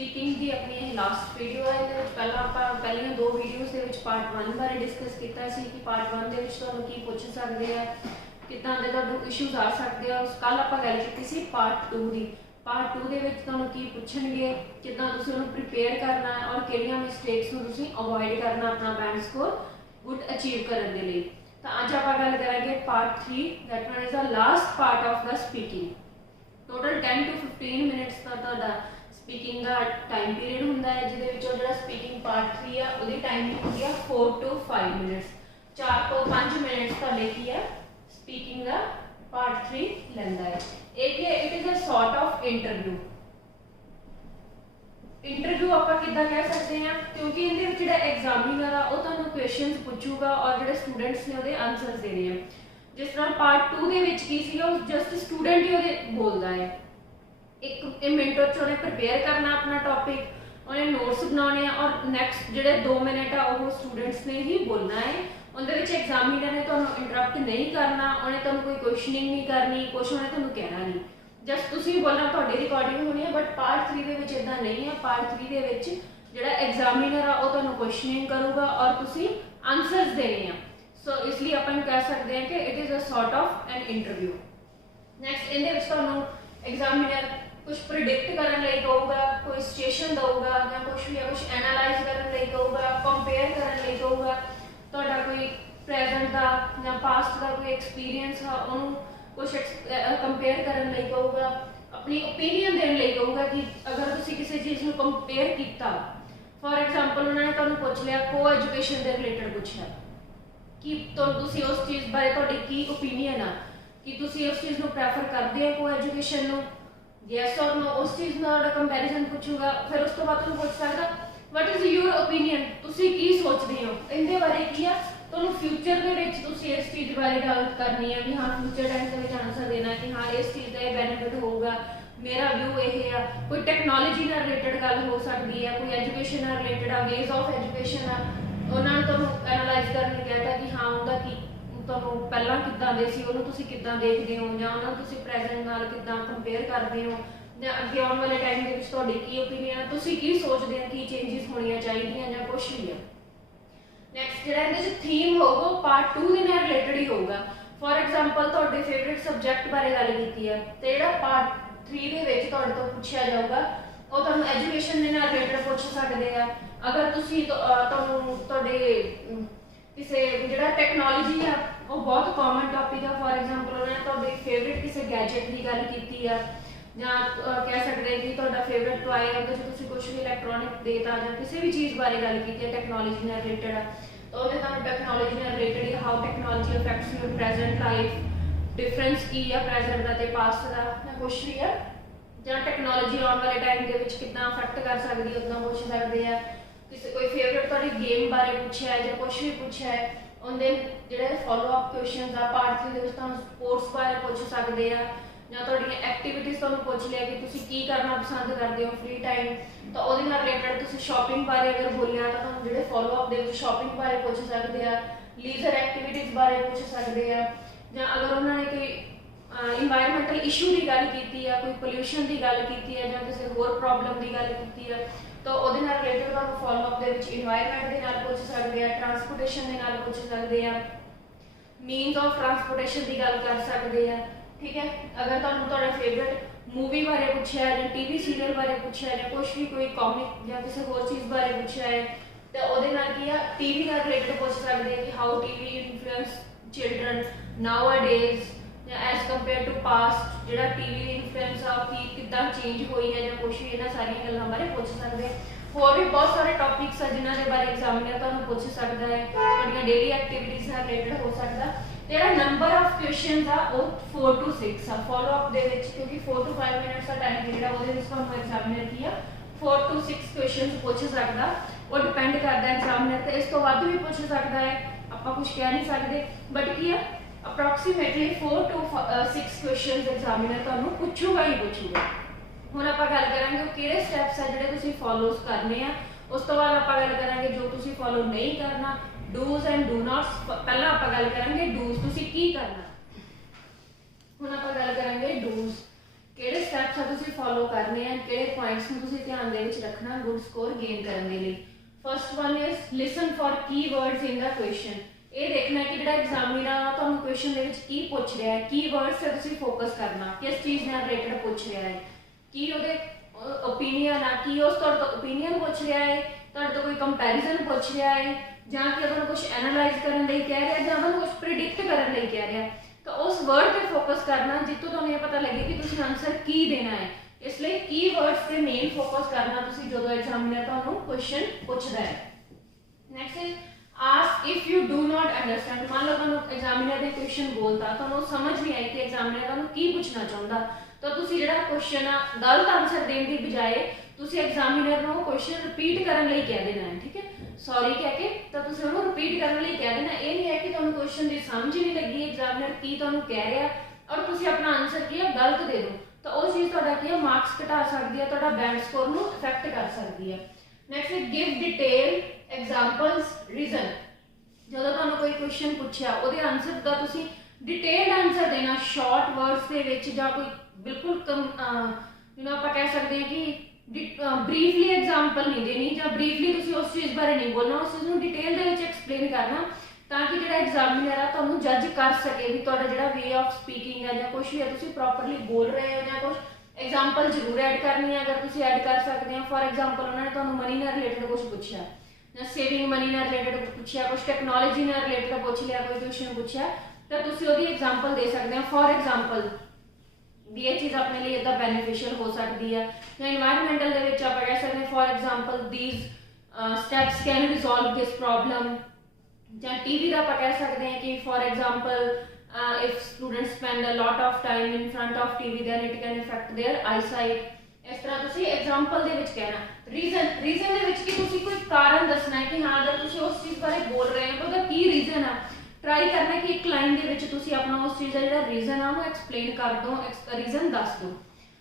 Speaking की अपनी last video है। पहला आप पहलियां दो वीडियोज़ के पार्ट 1 बारे डिस्कस किया कि पार्ट 1 के की पूछ सकते हैं, कितना के तुहानू इशूज़ आ सकते हैं। कल आप गल की पार्ट 2 की। पार्ट 2 के पूछणगे, कितना प्रिपेयर करना है और किहड़ियां मिसटेक्स नूं अवॉइड करना अपना बैंड स्कोर गुड अचीव करने के लिए। तो अज आप गल करेंगे part 3, that one is the last part of the speaking. Total 10 to 15 minutes का स्पीकिंग का टाइम पीरियड होंगे है, जिहदे स्पीकिंग पार्ट 3 है वो टाइमिंग होंगी है 4 to 5 मिनट्स। 4 to 5 मिनट्स तुहाडे की है स्पीकिंग का पार्ट 3 लैंदा है। एक है it is a sort of interview. Interview आप किद्दां कह सकते हैं, क्योंकि इहदे जिहड़ा एग्जामिनर आ वो तुहानूं क्वेश्चन पूछूगा और जिहड़े स्टूडेंट्स ने उहदे आंसर्स देने हैं। जिस तरह पार्ट 2 दे विच की सीगा जस्ट स्टूडेंट ही उहदे बोलदा है। एक मिनट उन्हें प्रिपेयर करना अपना टॉपिक, उन्हें नोट्स बनाने और नैक्सट जो 2 मिनट आ वो स्टूडेंट्स ने ही बोलना है। उन्हें एग्जामिनर ने तुहानूं इंटरप्ट नहीं करना, उन्हें तुहानूं कोई क्वेश्चनिंग नहीं करनी, कुछ उन्हें तुहानूं कहना नहीं, जस्ट तुसीं बोलना, तुहाडी रिकॉर्डिंग होनी है। बट पार्ट 3 दे विच इदां नहीं है। पार्ट 3 दे विच जिहड़ा एग्जामिनर आ वो तुहानूं क्वेश्चनिंग करूगा और तुसीं आंसर्स देने हैं। सो इसलिए अपन कह सकते हैं कि it is a sort of an interview. Next इहदे विच तुहानूं एग्जामिनर कुछ प्रिडिक्ट करने लई कहूगा, कोई सिचुएशन दूगा या कुछ भी कुछ एनालाइज करने लई कहूगा, कंपेयर करने लई कहूगा, तुहाडा कोई प्रेजेंट का या पास्ट का कोई एक्सपीरियंस है उन्होंने कुछ कंपेयर करने लई कहूगा, अपनी ओपीनियन देने लई कहूगा कि अगर तुसीं किसी चीज़ को कंपेयर किया, फॉर एग्जाम्पल उन्होंने तुहानूं पूछ लिया को एजुकेशन के रिलेटेड पूछा कि तुसीं उस चीज़ बारे तुहाडी की ओपीनियन आ कि तुसीं उस चीज़ को प्रैफर करते हो को एजुकेशन को, यस और नो, उस चीज़ का कंपैरिजन पूछूगा। फिर उस तो बाद तुहानूं पूछ सकदा वट इज़ योर ओपीनियन, तुसीं की सोचते हो इहदे बारे की आ, तुहानूं फ्यूचर के विच तुसीं इस चीज़ बारे गल करनी है कि हाँ फ्यूचर टाइम के विच आंसर देना कि हाँ इस चीज़ का बेनीफिट होगा, मेरा व्यू यह है। कोई टैक्नोलॉजी नाल रिलेटेड गल हो सकती है, कोई एजुकेशन नाल रिलेटेड आ, वेज ऑफ एजुकेशन आ, उन्होंने तुहानूं एनालाइज करने कहता कि हाँ उनका की तुहानूं पहलां किद्दां दे सी उहनूं तुसीं किद्दां देखदे हो या उन्हां तुसीं प्रेजेंट नाल किद्दां कंपेयर करदे हो या अगे आउण वाले टाइम दे विच तुहाडी की ओपीनियन है, तुसीं की सोचदे हो की चेंजिस होणीआं चाहीदियां या कुछ भी है। नैक्सट जिहड़ा इहदे विच थीम होगा पार्ट 2 दे नाल रिलेटेड ही होगा। फॉर एग्जाम्पल तुहाडे फेवरेट सबजैक्ट बारे गल कीती है ते जिहड़ा पार्ट 3 दे विच तुहाडे तो पुछया जाऊगा वो तुहानूं एजुकेशन दे नाल रिलेटेड पुछ सकदे आ। अगर तुसीं तुहानूं तुहाडे किसी जिहड़ा टैक्नोलॉजी है वो बहुत कॉमन टॉपिक है। फॉर एग्जाम्पल उन्होंने तुहाडे फेवरेट किसी गैजेट की गल की है या कह सकते हैं कि तुहाडा फेवरेट टॉय है तो तुसीं कुछ भी इलैक्ट्रॉनिक देता या किसी भी चीज़ बारे गल की है टैक्नोलॉजी नाल रिलेटेड है तो उन्हें तुहानूं टैक्नोलॉजी नाल related how technology affects your present life, difference की है प्रेजेंट का ते पास्ट का या कुछ भी है, या टैक्नोलॉजी आने वाले टाइम के विच कितना अफेक्ट कर सकती है उतना पूछ सकते हैं। किसी कोई फेवरेट तुहाडी गेम बारे पूछा है या कुछ भी पूछा है उनके जिहड़े फॉलो अप क्वेश्चन आ पार्ट 3 दे विच तुहानूं स्पोर्ट्स बारे पूछ सकते हैं या तुहाडीआं एक्टिविटीज़ तुहानूं पूछ लिया कि तुसीं की करना पसंद करते हो फ्री टाइम तो उहदे नाल रिलेटेड तुसीं शॉपिंग बारे अगर बोलिया तो तुहानूं जिहड़े फॉलो अप दे विच शॉपिंग बारे पूछ सकते हैं, लीजर एक्टिविटीज़ बारे पूछ सकते हैं, या अगर उन्होंने कोई इन्वायरमेंटल इशू की गल की है, कोई पोल्यूशन की गल की है या किसी होर प्रॉब्लम की गल की है तो उहदे नाल रिलेटेड तुहानूं follow up they which environment they नाल पूछ सकते हैं, ट्रांसपोर्टेशन दे नाल पूछ सकते हैं, मीनस ऑफ ट्रांसपोर्टेशन की गल कर सकते हैं। ठीक है, अगर तुहानूं तुहाडा फेवरेट मूवी बारे पूछा है या टीवी सीरियल बारे पूछा है या कुछ भी कोई कॉमिक या किसी होर चीज़ बारे पूछा है तो उहदे नाल की है टीवी नाल रिलेटेड पूछ सकते हैं कि how TV influence children nowadays as compare to past, जिहड़ा टीवी इन्फ्लुएंस आ की किद्दां चेंज हुई है या कुछ भी इन्हां सारियां गल्लां बारे पूछ सकते हैं। होर भी बहुत सारे टॉपिक्स है जिन्हां दे बारे एग्जामिनर तुहानूं पूछ सकदा है, तुहाडीआं डेली एक्टिविटीज़ नाल रिलेटेड हो सकदा। जिहड़ा नंबर ऑफ क्वेश्चन आ वो 4 to 6 आ फॉलो अप दे विच, क्योंकि 4 to 5 मिनट्स का टाइम पीरियड है उहदे विच तुहानूं एग्जामिनर की आ 4 to 6 क्वेश्चन पूछ सकदा। वो डिपेंड करता है एग्जामिनर ते, इस तो वध भी पूछ सकदा है, आपां कुछ कह नहीं सकते, बट की है अप्रोक्सीमेटली 4 to 6 क्वेश्चन एग्जामिनर तुहानूं पूछूगा ही पूछूगा। हुण आपां गल करांगे किहड़े स्टैप्स है जिहड़े तुसीं फॉलोज करने आ, उस तो बाद आपां गल करांगे जो तुसीं फॉलो नहीं करना, डूज एंड डू नॉट्स। पहला आपां गल करांगे डूज, तुसीं की करना। हुण आपां गल करांगे डूज ਕਿਹੜੇ ਸਟੈਪਸ ਆ ਤੁਸੀਂ ਫੋਲੋ ਕਰਨੇ ਆ, ਕਿਹੜੇ ਪੁਆਇੰਟਸ ਨੂੰ ਤੁਸੀਂ ਧਿਆਨ ਦੇ ਵਿੱਚ ਰੱਖਣਾ ਗੁੱਡ ਸਕੋਰ ਗੇਨ ਕਰਨ ਦੇ ਲਈ। First one is ਲਿਸਨ for keywords in the question. ਇਹ ਦੇਖਣਾ ਕਿ ਜਿਹੜਾ ਐਗਜ਼ਾਮੀਨਰ ਆ ਤੁਹਾਨੂੰ ਕੁਐਸਚਨ ਦੇ ਵਿੱਚ ਕੀ ਪੁੱਛ ਰਿਹਾ ਹੈ, ਕੀਵਰਡਸ ਤੇ ਤੁਸੀਂ ਫੋਕਸ ਕਰਨਾ, ਕਿਸ ਚੀਜ਼ ਨਾਲ ਰਿਲੇਟਡ ਪੁੱਛ ਰਿਹਾ ਹੈ, ਕੀ ਉਹਦੇ ਓਪੀਨੀਅਨ ਆ, ਕੀ ਉਸ ਤੁਹਾਡੇ ਤੋਂ ਓਪੀਨੀਅਨ ਪੁੱਛ ਰਿਹਾ ਹੈ, ਤੁਹਾਡੇ ਤੋਂ ਕੋਈ ਕੰਪੈਰੀਜ਼ਨ ਪੁੱਛ ਰਿਹਾ ਹੈ, ਜਾਂ ਕਿ ਤੁਹਾਨੂੰ ਕੁਝ ਐਨਾਲਾਈਜ਼ ਕਰਨ ਲਈ ਕਹਿ ਰਿਹਾ, ਜਾਂ ਤੁਹਾਨੂੰ ਕੁਝ ਪ੍ਰਿਡਿਕਟ ਕਰਨ ਲਈ ਕਹਿ ਰਿਹਾ। ਤਾਂ ਉਸ ਵਰਡ ਤੇ ਫੋਕਸ ਕਰਨਾ ਜਿੱਥੋਂ ਤੁਹਾਨੂੰ ਇਹ ਪਤਾ ਲੱਗੇ ਕਿ ਤੁਸੀਂ ਆਨਸਰ ਕੀ ਦੇਣਾ ਹੈ। ਇਸ ਲਈ ਕੀਵਰਡਸ ਤੇ ਮੇਨ ਫੋਕਸ ਕਰਨਾ ਤੁਸੀਂ ਜਦੋਂ ਐਗਜ਼ਾਮੀਨਰ ਤੁਹਾਨੂੰ ਕੁਐਸਚਨ ਪੁੱਛਦਾ ਹੈ। Next is ask if you do not understand. ਮੰਨ ਲਓ ਤੁਹਾਨੂੰ ਐਗਜ਼ਾਮੀਨਰ ਨੇ ਕੁਐਸਚਨ ਬੋਲਤਾ, ਤੁਹਾਨੂੰ ਸਮਝ ਨਹੀਂ ਆਈ ਕਿ ਐਗਜ਼ਾਮੀਨਰ ਤੁਹਾਨੂੰ ਕੀ ਪੁੱਛਣਾ ਚਾਹੁੰਦਾ, ਤਾਂ ਤੁਸੀਂ ਜਿਹੜਾ ਕੁਐਸਚਨ ਆ ਗਲਤ ਆਨਸਰ ਦੇਣ ਦੀ ਬਜਾਏ ਤੁਸੀਂ ਐਗਜ਼ਾਮੀਨਰ ਨੂੰ ਕੁਐਸਚਨ ਰਿਪੀਟ ਕਰਨ ਲਈ ਕਹਿ ਦੇਣਾ ਹੈ। ਠੀਕ ਹੈ, ਸੌਰੀ ਕਹਿ ਕੇ ਤਾਂ ਤੁਸੀਂ ਉਹਨੂੰ ਰਿਪੀਟ ਕਰਨ ਲਈ ਕਹਿ ਦੇਣਾ। ਇਹ ਨਹੀਂ ਹੈ ਕਿ ਤੁਹਾਨੂੰ ਕੁਐਸਚਨ ਦੀ ਸਮਝ ਨਹੀਂ ਲੱਗੀ ਐਗਜ਼ਾਮੀਨਰ ਕੀ ਤੁਹਾਨੂੰ ਕਹਿ ਰਿਹਾ ਔਰ ਤੁਸੀਂ ਆਪਣਾ ਆਨਸਰ ਕੀ ਹੈ ਗਲਤ ਦੇ ਦਿਓ, ਤਾਂ ਉਹ ਚੀਜ਼ ਤੁਹਾਡਾ ਕੀ ਹੈ ਮਾਰਕਸ ਘਟਾ ਸਕਦੀ ਹੈ, ਤੁਹਾਡਾ ਬੈਂਡ ਸਕੋਰ ਨੂੰ ਇਫੈਕਟ ਕਰ ਸਕਦੀ ਹੈ। ਨੈਕਸਟ ਹੈ ਗਿਵ ਡਿਟੇਲ ਐਗਜ਼ਾਮਪਲਸ ਰੀਜ਼ਨ। ਜਦੋਂ ਤੁਹਾਨੂੰ ਕੋਈ ਕੁਐਸਚਨ ਪੁੱਛਿਆ ਉਹਦੇ ਆਨਸਰ ਦਾ ਤੁਸੀਂ ਡਿਟੇਲਡ ਆਨਸਰ ਦੇਣਾ, ਸ਼ਾਰਟ ਵਰਡਸ ਦੇ ਵਿੱਚ, ਜਾਂ ਕੋਈ ਬਿਲਕੁਲ ਜਿਹਨੂੰ ਆਪਾਂ ਕਹਿ ਸਕਦੇ ਹਾਂ ਕਿ ਬਰੀਫਲੀ ਐਗਜ਼ਾਮਪਲ ਨਹੀਂ ਦੇਣੀ, ਜਾਂ ਬਰੀਫਲੀ ਤੁਸੀਂ ਉਸ ਚੀਜ਼ ਬਾਰੇ ਨਹੀਂ ਬੋਲਣਾ, ਉਸ ਚੀਜ਼ ਨੂੰ ਡਿਟੇਲ ਦੇ ਵਿੱਚ ਐਕਸਪਲੇਨ ਕਰਨਾ, ਤਾਂ ਕਿ ਜਿਹੜਾ ਐਗਜ਼ਾਮੀਨਰ ਆ ਤੁਹਾਨੂੰ ਜੱਜ ਕਰ ਸਕੇ ਵੀ ਤੁਹਾਡਾ ਜਿਹੜਾ ਵੇ ਆਫ ਸਪੀਕਿੰਗ ਹੈ ਜਾਂ ਕੁਝ ਵੀ ਹੈ ਤੁਸੀਂ ਪ੍ਰੋਪਰਲੀ ਬੋਲ ਰਹੇ ਹੋ, ਜਾਂ ਕੁਝ ਐਗਜ਼ਾਮਪਲ ਜ਼ਰੂਰ ਐਡ ਕਰਨੀ ਹੈ ਅਗਰ ਤੁਸੀਂ ਐਡ ਕਰ ਸਕਦੇ ਹੋ। ਫॉर ਐਗਜ਼ਾਮਪਲ ਉਹਨਾਂ ਨੇ ਤੁਹਾਨੂੰ ਮਨੀ ਨਾਲ ਰਿਲੇਟਡ ਕੁਝ ਪੁੱਛਿਆ, ਜਾਂ ਸੇਵਿੰਗ ਮਨੀ ਨਾਲ ਰਿਲੇਟਡ ਪੁੱਛਿਆ, ਕੁਝ ਟੈਕਨੋਲੋਜੀ ਨਾਲ ਰਿਲੇਟਡ ਪੁੱਛ ਲਿਆ, ਕੋਈ ਕੁਐਸਚਨ ਪੁੱਛਿਆ, ਤਾਂ ਤੁਸੀਂ ਉਹਦੀ ਐਗਜ਼ਾਮਪਲ ਦੇ ਸਕਦੇ ਹੋ। ਫॉर ਐਗਜ਼ਾਮਪਲ ਵੀ ਇਹ ਚੀਜ਼ ਆਪਣੇ ਲਈ ਇਦਾਂ ਬੈਨੀਫੀਸ਼ੀਅਲ ਹੋ ਸਕਦੀ ਹੈ, ਜਾਂ এনवायरमेंटल ਦੇ ਵਿੱਚ ਆਪਾਂ ਕਹਿ ਸਕਦੇ ਹਾਂ for example these steps can resolve this problem, ਜਾਂ ਟੀਵੀ ਦਾ ਆਪਾਂ ਕਹਿ ਸਕਦੇ ਹਾਂ ਕਿ for example if students spend a lot of time in front of TV then it can affect their eyesight। ਇਸ ਤਰ੍ਹਾਂ ਤੁਸੀਂ ਐਗਜ਼ਾਮਪਲ ਦੇ ਵਿੱਚ ਕਹਿਣਾ। ਰੀਜ਼ਨ ਦੇ ਵਿੱਚ ਕਿ ਤੁਸੀਂ ਕੋਈ ਕਾਰਨ ਦੱਸਣਾ ਹੈ ਕਿ ਹਾਂ ਅਗਰ ਤੁਸੀਂ ਉਸ ਚੀਜ਼ ਬਾਰੇ ਬੋਲ ਰਹੇ ਹੋ ਤਾਂ ਉਹਦਾ ਕੀ ਰੀਜ਼ਨ ਆ। ਟਰਾਈ ਕਰਨਾ ਕਿ ਇੱਕ ਲਾਈਨ ਦੇ ਵਿੱਚ ਤੁਸੀਂ ਆਪਣਾ ਉਸ ਚੀਜ਼ ਦਾ ਜਿਹੜਾ ਰੀਜ਼ਨ ਆ ਉਹਨੂੰ ਐਕਸਪਲੇਨ ਕਰ ਦਿਓ, ਰੀਜ਼ਨ ਦੱਸ ਦਿਓ।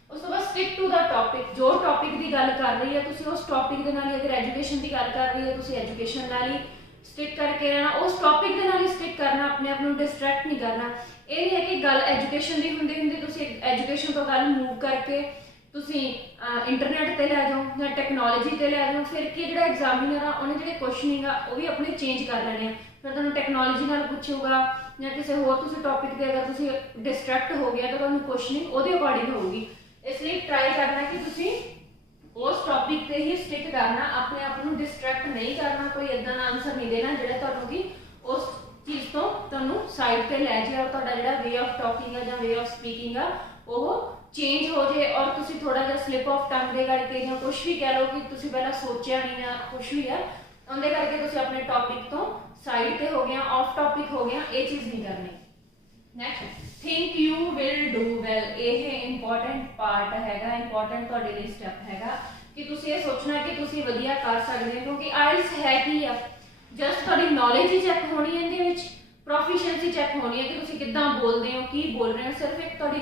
ਉਸ ਤੋਂ ਬਾਅਦ ਸਟਿਕ ਟੂ ਦਾ ਟੌਪਿਕ। ਜੋ ਟੌਪਿਕ ਦੀ ਗੱਲ ਕਰ ਰਹੀ ਹੈ ਤੁਸੀਂ ਉਸ ਟੌਪਿਕ ਦੇ ਨਾਲ ਹੀ, ਅਗਰ ਐਜੂਕੇਸ਼ਨ ਦੀ ਗੱਲ ਕਰ ਰਹੀ ਹੈ ਤੁਸੀਂ ਐਜੂਕੇਸ਼ਨ ਨਾਲ ਹੀ ਸਟਿਕ ਕਰਕੇ ਰਹਿਣਾ, ਉਸ ਟੌਪਿਕ ਦੇ ਨਾਲ ਹੀ ਸਟਿਕ ਕਰਨਾ, ਆਪਣੇ ਆਪ ਨੂੰ ਡਿਸਟਰੈਕਟ ਨਹੀਂ ਕਰਨਾ। ਇਹ ਨਹੀਂ ਹੈ ਕਿ ਗੱਲ ਐਜੂਕੇਸ਼ਨ ਦੀ ਹੁੰਦੀ ਤੁਸੀਂ ਐਜੂਕੇਸ਼ਨ ਤੋਂ ਗੱਲ ਮੂਵ ਕਰਕੇ ਤੁਸੀਂ ਇੰਟਰਨੈਟ ਤੇ ਲੈ ਜਾਓ ਜਾਂ ਟੈਕਨੋਲੋਜੀ ਤੇ ਲੈ ਜਾਓ, ਫਿਰ ਕੀ ਜਿਹੜਾ ਐਗਜ਼ਾਮੀਨਰ ਆ ਉਹਨੇ ਜਿਹੜੇ ਕੁਐਸਚਨਿੰਗ ਆ ਉਹ ਵੀ ਆਪਣੇ ਚੇਂਜ ਕਰ ਲੈਣੇ ਆ। ਫਿਰ ਤੁਹਾਨੂੰ ਟੈਕਨੋਲੋਜੀ ਨਾਲ ਪੁੱਛੂਗਾ ਜਾਂ ਕਿਸੇ ਹੋਰ ਤੁਸੀਂ ਟੌਪਿਕ ਤੇ ਅਗਰ ਤੁਸੀਂ ਡਿਸਟਰੈਕਟ ਹੋ ਗਿਆ ਤਾਂ ਤੁਹਾਨੂੰ ਕੁਐਸਚਨਿੰਗ ਉਹਦੇ ਅਕੋਰਡਿੰਗ ਹੋਊਗੀ। ਇਸ ਲਈ ਟਰਾਈ ਕਰਨਾ ਕਿ ਤੁਸੀਂ ਉਸ ਟੌਪਿਕ ਤੇ ਹੀ ਸਟਿਕ ਕਰਨਾ, ਆਪਣੇ ਆਪ ਨੂੰ ਡਿਸਟਰੈਕਟ ਨਹੀਂ ਕਰਨਾ, ਕੋਈ ਇਦਾਂ ਦਾ ਆਨਸਰ ਨਹੀਂ ਦੇਣਾ ਜਿਹੜਾ ਤੁਹਾਨੂੰ ਕਿ ਉਸ ਚੀਜ਼ ਤੋਂ ਤੁਹਾਨੂੰ ਸਾਈਡ ਤੇ ਲੈ ਜਾਏ, ਤੁਹਾਡਾ ਜਿਹੜਾ ਵੇ ਆਫ ਟਾਕਿੰਗ ਆ ਜਾਂ ਵੇ ਆਫ ਸਪੀਕਿੰਗ ਆ ਉਹ ਚੇਂਜ ਹੋ ਜਾਏ ਔਰ ਤੁਸੀਂ ਥੋੜਾ ਜਿਹਾ ਸਲਿਪ ਆਫ ਟੰਗ ਦੇ ਕਰਕੇ ਜਾਂ ਕੁਝ ਵੀ ਕਹਿ ਲਓ ਕਿ ਤੁਸੀਂ ਪਹਿਲਾਂ ਸੋਚਿਆ ਨਹੀਂ ਜਾਂ ਕੁਝ ਵੀ ਆ ਉਹਦੇ ਕਰਕੇ ਤੁਸੀਂ ਆਪਣੇ ਟੌਪਿਕ ਤੋਂ ਸਾਈਡ ਤੇ ਹੋ ਗਿਆ, ਆਫ ਟੌਪਿਕ ਹੋ ਗਿਆ, ਇਹ ਚੀਜ਼ ਨਹੀਂ ਕਰਨੀ। Next think you will do well. ਇਹ ਇੰਪੋਰਟੈਂਟ ਪਾਰਟ ਹੈਗਾ, ਇੰਪੋਰਟੈਂਟ ਤੁਹਾਡੇ ਲਈ ਸਟੈਪ ਹੈਗਾ ਕਿ ਤੁਸੀਂ ਇਹ ਸੋਚਣਾ ਕਿ ਤੁਸੀਂ ਵਧੀਆ ਕਰ ਸਕਦੇ ਹੋ, ਕਿਉਂਕਿ ਆਇਲਸ ਹੈ ਕੀ ਆ, ਜਸਟ ਤੁਹਾਡੀ ਨੌਲੇਜ ਹੀ ਚੈੱਕ ਹੋਣੀ ਹੈ, ਇਹਦੇ ਵਿੱਚ ਪ੍ਰੋਫੀਸ਼ੀਐਂਸੀ ਚੈੱਕ ਹੋਣੀ ਹੈ ਕਿ ਤੁਸੀਂ ਕਿੱਦਾਂ ਬੋਲਦੇ ਹੋ, ਕੀ ਬੋਲ ਰਹੇ ਹੋ। ਸਿਰਫ ਇੱਕ ਤੁਹਾਡੀ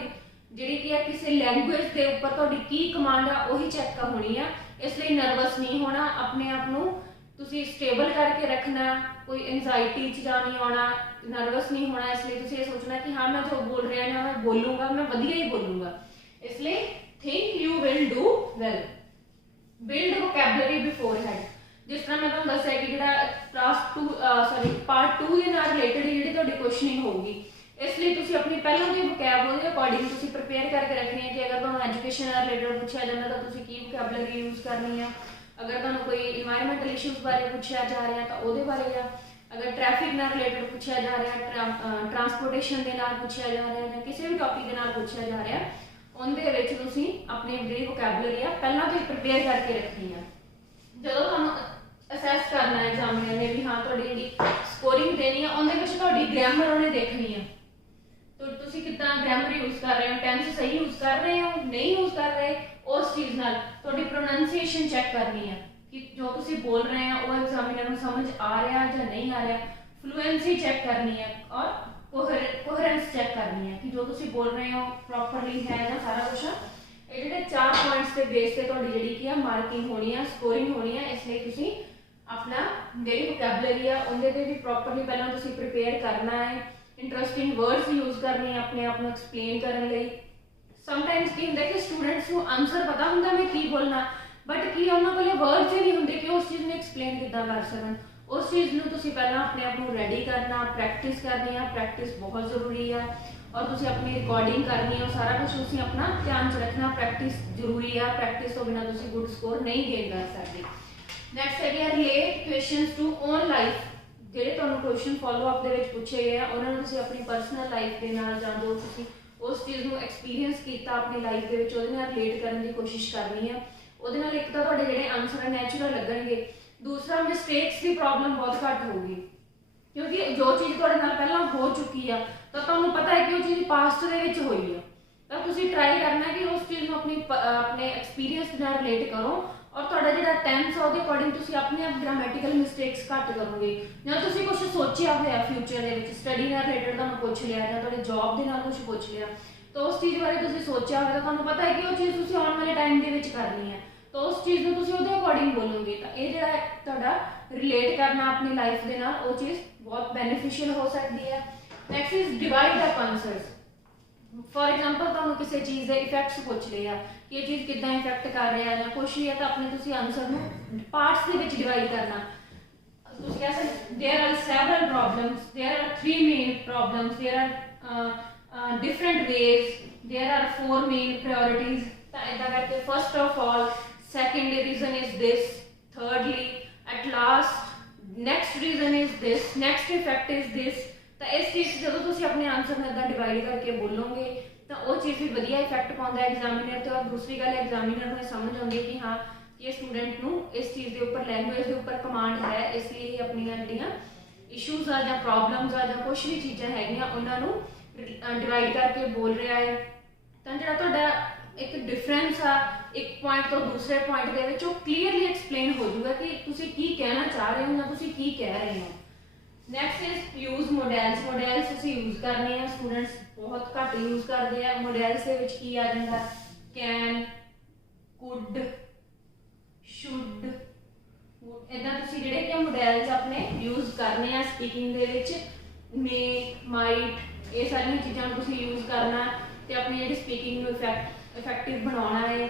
ਜਿਹੜੀ ਕੀ ਆ ਕਿਸੇ ਲੈਂਗੁਏਜ ਦੇ ਉੱਪਰ ਤੁਹਾਡੀ ਕੀ ਕਮਾਂਡ ਆ ਉਹੀ ਚੈੱਕ ਹੋਣੀ ਆ। ਇਸ ਲਈ ਨਰਵਸ ਨਹੀਂ ਹੋਣਾ, ਆਪਣੇ ਆਪ ਨੂੰ ਤੁਸੀਂ ਸਟੇਬਲ ਕਰਕੇ ਰੱਖਣਾ, ਕੋਈ ਐਂਜ਼ਾਈਟੀ 'ਚ ਜਾ ਨਹੀਂ ਆਉਣਾ, ਨਰਵਸ ਨਹੀਂ ਹੋਣਾ। ਇਸ ਲਈ ਤੁਸੀਂ ਇਹ ਸੋਚਣਾ ਕਿ ਹਾਂ ਮੈਂ ਜੋ ਬੋਲ ਰਿਹਾ ਨਾ ਮੈਂ ਬੋਲੂੰਗਾ, ਮੈਂ ਵਧੀਆ ਹੀ ਬੋਲੂੰਗਾ। ਇਸ ਲਈ think you will do well. Build vocabulary beforehand. ਜਿਸ ਤਰ੍ਹਾਂ ਮੈਂ ਤੁਹਾਨੂੰ ਦੱਸਿਆ ਕਿ ਜਿਹੜਾ ਪਾਰਟ 2 ਦੇ ਨਾਲ ਰਿਲੇਟਡ ਜਿਹੜੀ ਤੁਹਾਡੀ ਕੁਐਸਚਨਿੰਗ ਹੋਊਗੀ, ਇਸ ਲਈ ਤੁਸੀਂ ਆਪਣੀ ਪਹਿਲਾਂ ਦੀ ਵੋਕੈਬ ਉਹਦੇ ਅਕੋਰਡਿੰਗ ਤੁਸੀਂ ਪ੍ਰਿਪੇਅਰ ਕਰਕੇ ਰੱਖਣੀ ਹੈ ਕਿ ਅਗਰ ਤੁਹਾਨੂੰ ਐਜੂਕੇਸ਼ਨ ਨਾਲ ਰਿਲੇਟਡ ਪੁੱਛਿਆ ਜਾਂਦਾ ਤਾਂ ਤੁਸੀਂ ਕੀ ਵੋਕੈਬਲਰੀ ਯੂਜ਼ ਕਰਨੀ ਆ, ਅਗਰ ਤੁਹਾਨੂੰ ਕੋਈ এনवायरमेंटल ਇਸ਼ੂਜ਼ ਬਾਰੇ ਪੁੱਛਿਆ ਜਾ ਰਿਹਾ ਤਾਂ ਉਹਦੇ ਬਾਰੇ ਆ, ਅਗਰ ਟ੍ਰੈਫਿਕ ਨਾਲ ਰਿਲੇਟਡ ਪੁੱਛਿਆ ਜਾ ਰਿਹਾ, ਟਰਾਂਸਪੋਰਟੇਸ਼ਨ ਦੇ ਨਾਲ ਪੁੱਛਿਆ ਜਾ ਰਿਹਾ ਜਾਂ ਕਿਸੇ ਵੀ ਟੌਪਿਕ ਦੇ ਨਾਲ ਪੁੱਛਿਆ ਜਾ ਰਿਹਾ, ਉਹਦੇ ਵਿੱਚ ਤੁਸੀਂ ਆਪਣੀ ਜਿਹੜੀ ਵੋਕੈਬਲਰੀ ਆ ਪਹਿਲਾਂ ਤੋਂ ਹੀ ਪ੍ਰਿਪੇਅਰ ਕਰਕੇ ਰੱਖਣੀ ਆ। ਜਦੋਂ ਤੁਹਾਨੂੰ ਅਸੈਸ ਕਰਨਾ ਹੈ ਐਗਜ਼ਾਮੀਨਰ ਨੇ ਵੀ ਹਾਂ ਤੁਹਾਡੀ ਜਿਹੜੀ ਸਕੋਰਿੰਗ ਦੇਣੀ ਆ ਉਹਦੇ ਵਿੱਚ ਤੁਹਾਡੀ ਗ੍ਰਾਮਰ ਉਹਨੇ ਦੇਖਣੀ ਆ, ਤਾਂ ਤੁਸੀਂ ਕਿੱਦਾਂ ਗ੍ਰਾਮਰ ਯੂਜ਼ ਕਰ ਰਹੇ ਹੋ, ਟੈਂਸ ਸਹੀ ਯੂਜ਼ ਕਰ ਰਹੇ ਹੋ, ਨਹੀਂ ਯੂਜ਼ ਕਰ ਰਹੇ, ਉਸ ਚੀਜ਼ ਨਾਲ ਤੁਹਾਡੀ ਪ੍ਰੋਨਾਂਸੀਏਸ਼ਨ ਚੈੱਕ ਕਰਨੀ ਆ ਕਿ ਜੋ ਤੁਸੀਂ ਬੋਲ ਰਹੇ ਆ ਉਹ ਐਗਜ਼ਾਮੀਨਰ ਨੂੰ ਸਮਝ ਆ ਰਿਹਾ ਜਾਂ ਨਹੀਂ ਆ ਰਿਹਾ, ਫਲੂਐਂਸੀ ਚੈੱਕ ਕਰਨੀ ਹੈ ਔਰ ਕੋਹਰੈਂਸ ਚੈੱਕ ਕਰਨੀ ਹੈ ਕਿ ਜੋ ਤੁਸੀਂ ਬੋਲ ਰਹੇ ਹੋ ਪ੍ਰੋਪਰਲੀ ਹੈ ਜਾਂ ਸਾਰਾ ਕੁਝ। ਇਹ ਜਿਹੜੇ 4 ਪੁਆਇੰਟਸ ਦੇ ਬੇਸ ਤੇ ਤੁਹਾਡੀ ਜਿਹੜੀ ਕੀ ਆ ਮਾਰਕਿੰਗ ਹੋਣੀ ਆ, ਸਕੋਰਿੰਗ ਹੋਣੀ ਆ। ਇਸ ਲਈ ਤੁਸੀਂ ਆਪਣਾ ਜਿਹੜੀ ਵੋਕੈਬਲਰੀ ਆ ਉਹਦੇ ਤੇ ਵੀ ਪ੍ਰੋਪਰਲੀ ਪਹਿਲਾਂ ਤੁਸੀਂ ਪ੍ਰਿਪੇਅਰ ਕਰਨਾ ਹੈ, ਇੰਟਰਸਟਿੰਗ ਵਰਡਸ ਯੂਜ਼ ਕਰਨੇ ਆਪਣੇ ਆਪ ਨੂੰ ਐਕਸਪਲੇਨ ਕਰਨ ਲਈ, ਸਮਟਾਈਮਸ ਕੀ ਹੁੰਦਾ ਕਿ ਸਟੂਡੈਂਟਸ ਨੂੰ ਆਨਸਰ ਪਤਾ ਹੁੰਦਾ ਮੈਂ ਕੀ ਬੋਲਣਾ, ਬਟ ਕੀ ਉਹਨਾਂ ਕੋਲੇ ਵਰਡਸ ਹੀ ਨਹੀਂ ਹੁੰਦੇ ਕਿ ਉਸ ਚੀਜ਼ ਨੂੰ ਐਕਸਪਲੇਨ ਕਿੱਦਾਂ ਕਰ ਸਕਣ। ਉਸ ਚੀਜ਼ ਨੂੰ ਤੁਸੀਂ ਪਹਿਲਾਂ ਆਪਣੇ ਆਪ ਨੂੰ ਰੈਡੀ ਕਰਨਾ, ਪ੍ਰੈਕਟਿਸ ਕਰਨੀ ਆ, ਪ੍ਰੈਕਟਿਸ ਬਹੁਤ ਜ਼ਰੂਰੀ ਆ। ਔਰ ਤੁਸੀਂ ਆਪਣੀ ਰਿਕਾਰਡਿੰਗ ਕਰਨੀ ਆ, ਸਾਰਾ ਕੁਝ ਤੁਸੀਂ ਆਪਣਾ ਧਿਆਨ 'ਚ ਰੱਖਣਾ, ਪ੍ਰੈਕਟਿਸ ਜ਼ਰੂਰੀ ਆ। ਪ੍ਰੈਕਟਿਸ ਤੋਂ ਬਿਨਾਂ ਤੁਸੀਂ ਗੁੱਡ ਸਕੋਰ ਨਹੀਂ ਗੇਨ ਕਰ ਸਕਦੇ। ਨੈਕਸਟ ਹੈਗੀ ਆ relate questions to own life. ਜਿਹੜੇ ਤੁਹਾਨੂੰ ਕੁਐਸਚਨ ਫੋਲੋ ਅਪ ਦੇ ਵਿੱਚ ਪੁੱਛੇ ਗਏ ਆ ਉਹਨਾਂ ਨੂੰ ਤੁਸੀਂ ਆਪਣੀ ਪਰਸਨਲ ਲਾਈਫ ਦੇ ਨਾਲ ਜਾਂ ਜੋ ਤੁਸੀਂ ਉਸ ਚੀਜ਼ ਨੂੰ ਐਕਸਪੀਰੀਅੰਸ ਕੀਤਾ ਆਪਣੀ ਲਾਈਫ ਦੇ ਵਿੱਚ ਉਹਦੇ ਨਾਲ ਰਿਲੇਟ ਕਰਨ ਦੀ ਕੋਸ਼ਿਸ਼ ਕਰਨੀ ਆ। ਉਹਦੇ ਨਾਲ ਇੱਕ ਤਾਂ ਤੁਹਾਡੇ ਜਿਹੜੇ ਆਨਸਰ ਆ ਨੈਚੁਰਲ ਲੱਗਣਗੇ, ਦੂਸਰਾ ਮਿਸਟੇਕਸ ਦੀ ਪ੍ਰੋਬਲਮ ਬਹੁਤ ਘੱਟ ਹੋਊਗੀ ਕਿਉਂਕਿ ਜੋ ਚੀਜ਼ ਤੁਹਾਡੇ ਨਾਲ ਪਹਿਲਾਂ ਹੋ ਚੁੱਕੀ ਆ ਤਾਂ ਤੁਹਾਨੂੰ ਪਤਾ ਹੈ ਕਿ ਉਹ ਚੀਜ਼ ਪਾਸਟ ਦੇ ਵਿੱਚ ਹੋਈ ਆ। ਤਾਂ ਤੁਸੀਂ ਟਰਾਈ ਕਰਨਾ ਕਿ ਉਸ ਚੀਜ਼ ਨੂੰ ਆਪਣੇ ਐਕਸਪੀਰੀਅੰਸ ਨਾਲ ਰਿਲੇਟ ਕਰੋ ਔਰ ਤੁਹਾਡਾ ਜਿਹੜਾ ਟੈਂਸ ਆ ਉਹਦੇ ਅਕੋਰਡਿੰਗ ਤੁਸੀਂ ਆਪਣੇ ਆਪ ਗ੍ਰਾਮੈਟੀਕਲ ਮਿਸਟੇਕਸ ਘੱਟ ਕਰੋਗੇ। ਜਾਂ ਤੁਸੀਂ ਕੁਝ ਸੋਚਿਆ ਹੋਇਆ ਫਿਊਚਰ ਦੇ ਵਿੱਚ ਸਟੱਡੀ ਨਾਲ ਰਿਲੇਟਡ ਤੁਹਾਨੂੰ ਪੁੱਛ ਲਿਆ ਜਾਂ ਤੁਹਾਡੇ ਜੌਬ ਦੇ ਨਾਲ ਕੁਝ ਪੁੱਛ ਲਿਆ ਤਾਂ ਉਸ ਚੀਜ਼ ਬਾਰੇ ਤੁਸੀਂ ਸੋਚਿਆ ਹੋਇਆ ਤਾਂ ਤੁਹਾਨੂੰ ਪਤਾ ਹੈ ਕਿ ਉਹ ਚੀਜ਼ ਤੁਸੀਂ ਆਉਣ ਵਾਲੇ ਟਾਈਮ ਦੇ ਵਿੱਚ ਕਰਨੀ ਹੈ ਤਾਂ ਉਸ ਚੀਜ਼ ਨੂੰ ਤੁਸੀਂ ਉਹਦੇ ਅਕੋਰਡਿੰਗ ਬੋਲੋਗੇ। ਤਾਂ ਇਹ ਜਿਹੜਾ ਤੁਹਾਡਾ ਰਿਲੇਟ ਕਰਨਾ ਆਪਣੀ ਲਾਈਫ ਦੇ ਨਾਲ ਉਹ ਚੀਜ਼ ਬਹੁਤ ਬੈਨੀਫੀਸ਼ੀਅਲ ਹੋ ਸਕਦੀ ਹੈ। Next is divide up answers. For example ਤੁਹਾਨੂੰ ਕਿਸੇ ਚੀਜ਼ ਦੇ ਇਫੈਕਟਸ ਪੁੱਛ ਲਏ ਆ ਕਿ ਇਹ ਚੀਜ਼ ਕਿੱਦਾਂ ਇਫੈਕਟ ਕਰ ਰਿਹਾ ਜਾਂ ਕੁਛ ਵੀ ਹੈ ਤਾਂ ਆਪਣੇ ਤੁਸੀਂ ਆਨਸਰ ਨੂੰ ਪਾਰਟਸ ਦੇ ਵਿੱਚ ਡਿਵਾਈਡ ਕਰਨਾ। ਤੁਸੀਂ ਕਹਿ ਸਕਦੇ there are several problems, there are 3 main problems, there are different ways, there are 4 main priorities. ਤਾਂ ਇਦਾਂ ਕਰਕੇ first of all, second reason is this, thirdly, at last next reason is this, next effect is this. ਤਾਂ ਇਸ ਚੀਜ਼ ਜਦੋਂ ਤੁਸੀਂ ਆਪਣੇ answer ਨੂੰ ਇਦਾਂ ਡਿਵਾਈਡ ਕਰਕੇ ਬੋਲੋਗੇ ਤਾਂ ਉਹ ਚੀਜ਼ ਵੀ ਵਧੀਆ ਇਫੈਕਟ ਪਾਉਂਦਾ ਐਗਜ਼ਾਮੀਨਰ ਤੇ। ਔਰ ਦੂਸਰੀ ਗੱਲ ਐਗਜ਼ਾਮੀਨਰ ਨੂੰ ਸਮਝ ਆਉਂਦੀ ਕਿ ਹਾਂ ਕਿ ਸਟੂਡੈਂਟ ਨੂੰ ਇਸ ਚੀਜ਼ ਦੇ ਉੱਪਰ ਲੈਂਗੁਏਜ ਦੇ ਉੱਪਰ ਕਮਾਂਡ ਹੈ, ਇਸ ਲਈ ਇਹ ਆਪਣੀਆਂ ਜਿਹੜੀਆਂ ਇਸ਼ੂਜ਼ ਆ ਜਾਂ ਪ੍ਰੋਬਲਮਸ ਆ ਜਾਂ ਕੁਝ ਵੀ ਚੀਜ਼ਾਂ ਹੈਗੀਆਂ ਉਹਨਾਂ ਨੂੰ ਡਿਵਾਈਡ ਕਰਕੇ ਬੋਲ ਰਿਹਾ ਹੈ। ਤਾਂ ਜਿਹੜਾ ਤੁਹਾਡਾ ਇੱਕ ਡਿਫਰੈਂਸ ਆ ਇੱਕ ਪੁਆਇੰਟ ਤੋਂ ਦੂਸਰੇ ਪੁਆਇੰਟ ਦੇ ਵਿੱਚ ਉਹ ਕਲੀਅਰਲੀ ਐਕਸਪਲੇਨ ਹੋ ਜਾਊਗਾ ਕਿ ਤੁਸੀਂ ਕੀ ਕਹਿਣਾ ਚਾਹ ਰਹੇ ਹੋ ਜਾਂ ਤੁਸੀਂ ਕੀ ਕਹਿ ਰਹੇ ਹੋ। Next is use models. Models ਤੁਸੀਂ ਯੂਜ਼ ਕਰਨੇ ਆ, ਸਟੂਡੈਂਟਸ ਬਹੁਤ ਘੱਟ ਯੂਜ਼ ਕਰਦੇ ਆ। ਮੋਡਲਸ ਦੇ ਵਿੱਚ ਕੀ ਆ ਜਾਂਦਾ, ਕੈਨ, ਕੁਡ, ਸ਼ੁੱਡ, ਇਦਾਂ ਤੁਸੀਂ ਜਿਹੜੇ ਕਿ ਮੋਡਲਸ ਆਪਣੇ ਯੂਜ਼ ਕਰਨੇ ਆ ਸਪੀਕਿੰਗ ਦੇ ਵਿੱਚ। ਮੇ, ਮਾਈਟ, ਇਹ ਸਾਰੀਆਂ ਚੀਜ਼ਾਂ ਤੁਸੀਂ ਯੂਜ਼ ਕਰਨਾ ਤੇ ਆਪਣੀ ਜਿਹੜੀ ਸਪੀਕਿੰਗ ਨੂੰ ਇਫੈਕਟਿਵ ਬਣਾਉਣਾ ਹੈ।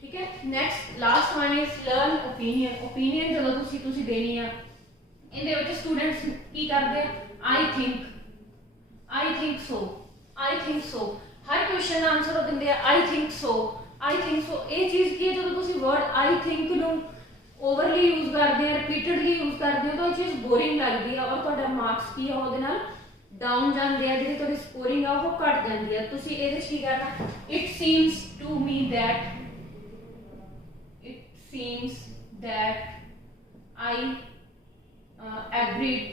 ਠੀਕ ਹੈ। Next last one is learn opinion. Opinion ਜਦੋਂ ਤੁਸੀਂ ਦੇਣੀ ਆ ਇਹਦੇ ਵਿੱਚ ਸਟੂਡੈਂਟਸ ਕੀ ਕਰਦੇ ਆ, ਆਈ ਥਿੰਕ ਸੋ। ਹਰ ਕੁਐਸਚਨ ਦਾ ਆਨਸਰ ਉਹ ਦਿੰਦੇ ਆ ਆਈ ਥਿੰਕ ਸੋ। ਇਹ ਚੀਜ਼ ਕੀ ਹੈ, ਜਦੋਂ ਤੁਸੀਂ ਵਰਡ ਆਈ ਥਿੰਕ ਨੂੰ ਓਵਰਲੀ ਯੂਜ਼ ਕਰਦੇ ਆ, ਰਿਪੀਟਡਲੀ ਯੂਜ਼ ਕਰਦੇ ਹੋ ਤਾਂ ਇਹ ਚੀਜ਼ ਬੋਰਿੰਗ ਲੱਗਦੀ ਆ ਔਰ ਤੁਹਾਡਾ ਮਾਰਕਸ ਕੀ ਆ ਉਹਦੇ ਨਾਲ ਡਾਊਨ ਜਾਂਦੇ ਆ, ਜਿਹੜੀ ਤੁਹਾਡੀ ਸਕੋਰਿੰਗ ਆ ਉਹ ਘਟ ਜਾਂਦੀ ਆ। ਤੁਸੀਂ ਇਹਦੇ ਵਿੱਚ ਕੀ ਕਰਨਾ, it seems to me that I agreed